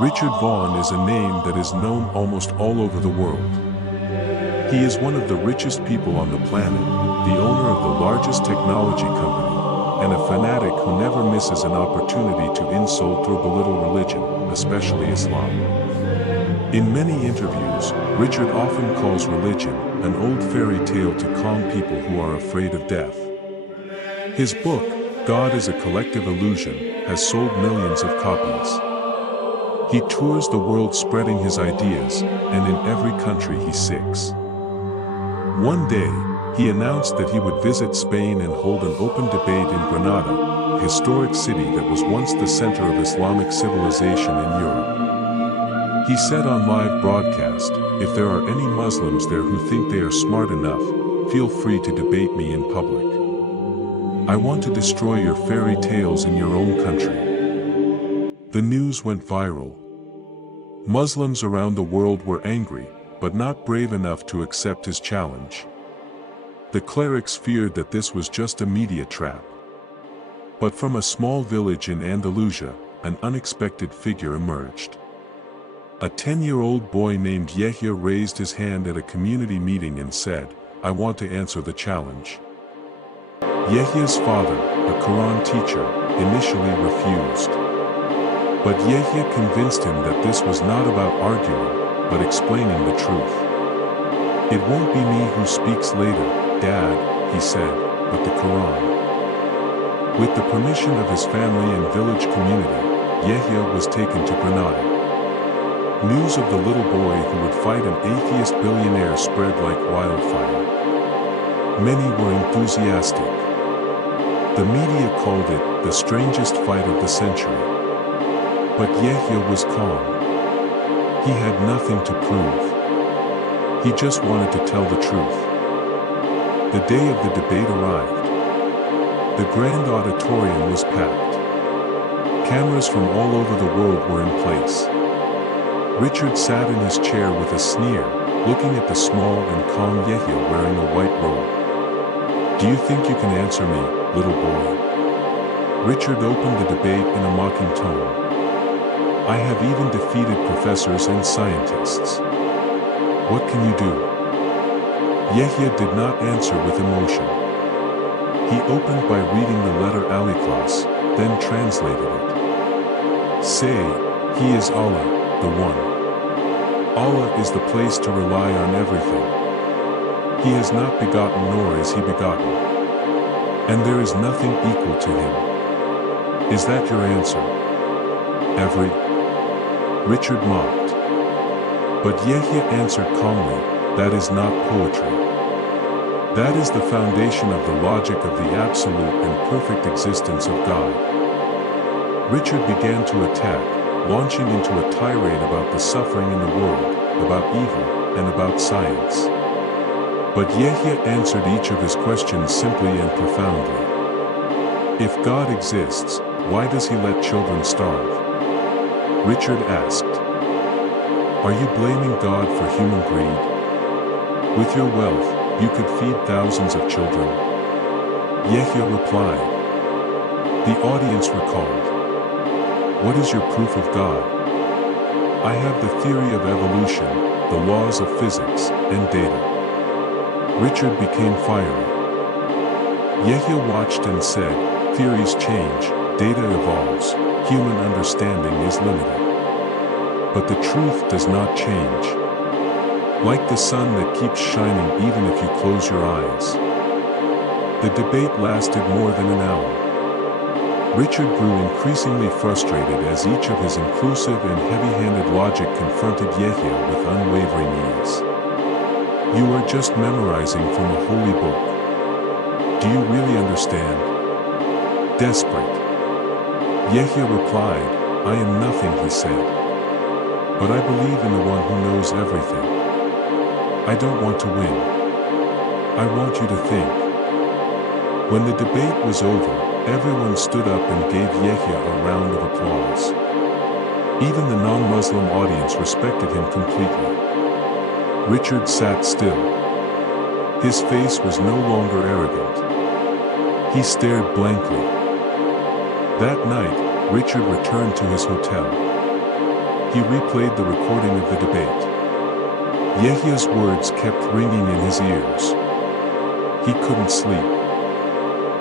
Richard Vaughn is a name that is known almost all over the world. He is one of the richest people on the planet, the owner of the largest technology company, and a fanatic who never misses an opportunity to insult or belittle religion, especially Islam. In many interviews, Richard often calls religion an old fairy tale to calm people who are afraid of death. His book, God is a Collective Illusion, has sold millions of copies. He tours the world spreading his ideas, and in every country he seeks. One day, he announced that he would visit Spain and hold an open debate in Granada, a historic city that was once the center of Islamic civilization in Europe. He said on live broadcast, "If there are any Muslims there who think they are smart enough, feel free to debate me in public. I want to destroy your fairy tales in your own country." The news went viral. Muslims around the world were angry, but not brave enough to accept his challenge. The clerics feared that this was just a media trap. But from a small village in Andalusia, an unexpected figure emerged. A 10-year-old boy named Yahya raised his hand at a community meeting and said, "I want to answer the challenge." Yahya's father, a Quran teacher, initially refused. But Yahya convinced him that this was not about arguing, but explaining the truth. "It won't be me who speaks later, Dad," he said, "but the Quran." With the permission of his family and village community, Yahya was taken to Granada. News of the little boy who would fight an atheist billionaire spread like wildfire. Many were enthusiastic. The media called it the strangest fight of the century. But Yahya was calm. He had nothing to prove. He just wanted to tell the truth. The day of the debate arrived. The grand auditorium was packed. Cameras from all over the world were in place. Richard sat in his chair with a sneer, looking at the small and calm Yahya wearing a white robe. "Do you think you can answer me, little boy?" Richard opened the debate in a mocking tone. "I have even defeated professors and scientists. What can you do?" Yahya did not answer with emotion. He opened by reading the letter Aliklas, then translated it. "Say, He is Allah, the One. Allah is the place to rely on everything. He has not begotten nor is He begotten. And there is nothing equal to Him. Is that your answer?" "Every..." Richard mocked. But Yahya answered calmly, "That is not poetry. That is the foundation of the logic of the absolute and perfect existence of God." Richard began to attack, launching into a tirade about the suffering in the world, about evil, and about science. But Yahya answered each of his questions simply and profoundly. "If God exists, why does He let children starve?" Richard asked. "Are you blaming God for human greed? With your wealth, you could feed thousands of children." Yahya replied. The audience recalled. "What is your proof of God?" "I have the theory of evolution, the laws of physics, and data." Richard became fiery. Yahya watched and said, "Theories change, data evolves, human understanding is limited. But the truth does not change. Like the sun that keeps shining even if you close your eyes." The debate lasted more than an hour. Richard grew increasingly frustrated as each of his inclusive and heavy-handed logic confronted Yahya with unwavering ease. "You are just memorizing from a holy book. Do you really understand?" Desperate, Yahya replied, "I am nothing," he said. "But I believe in the one who knows everything. I don't want to win. I want you to think." When the debate was over, everyone stood up and gave Yahya a round of applause. Even the non-Muslim audience respected him completely. Richard sat still. His face was no longer arrogant. He stared blankly. That night, Richard returned to his hotel. He replayed the recording of the debate. Yahya's words kept ringing in his ears. He couldn't sleep.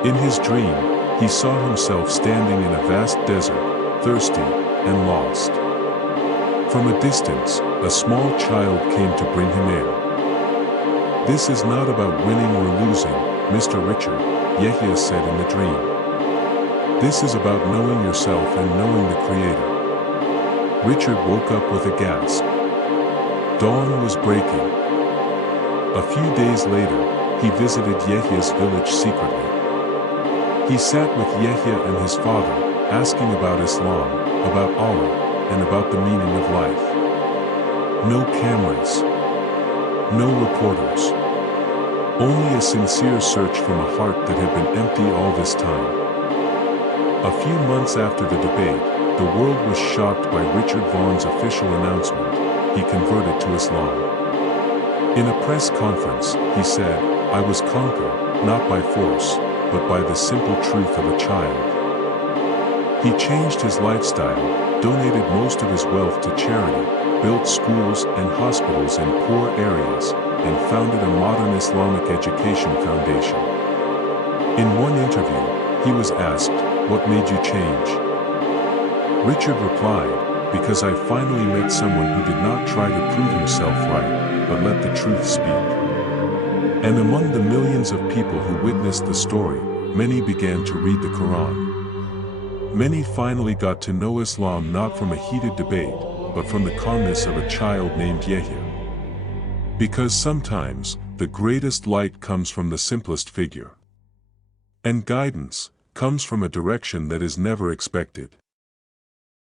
In his dream, he saw himself standing in a vast desert, thirsty and lost. From a distance, a small child came to bring him air. "This is not about winning or losing, Mr. Richard," Yahya said in the dream. "This is about knowing yourself and knowing the Creator." Richard woke up with a gasp. Dawn was breaking. A few days later, he visited Yahya's village secretly. He sat with Yahya and his father, asking about Islam, about Allah, and about the meaning of life. No cameras. No reporters. Only a sincere search from a heart that had been empty all this time. A few months after the debate, the world was shocked by Richard Vaughn's official announcement: he converted to Islam. In a press conference, he said, "I was conquered, not by force, but by the simple truth of a child." He changed his lifestyle, donated most of his wealth to charity, built schools and hospitals in poor areas, and founded a modern Islamic education foundation. In one interview, he was asked, "What made you change?" Richard replied, "Because I finally met someone who did not try to prove himself right, but let the truth speak." And among the millions of people who witnessed the story, many began to read the Quran. Many finally got to know Islam not from a heated debate, but from the calmness of a child named Yahya. Because sometimes, the greatest light comes from the simplest figure. And guidance comes from a direction that is never expected.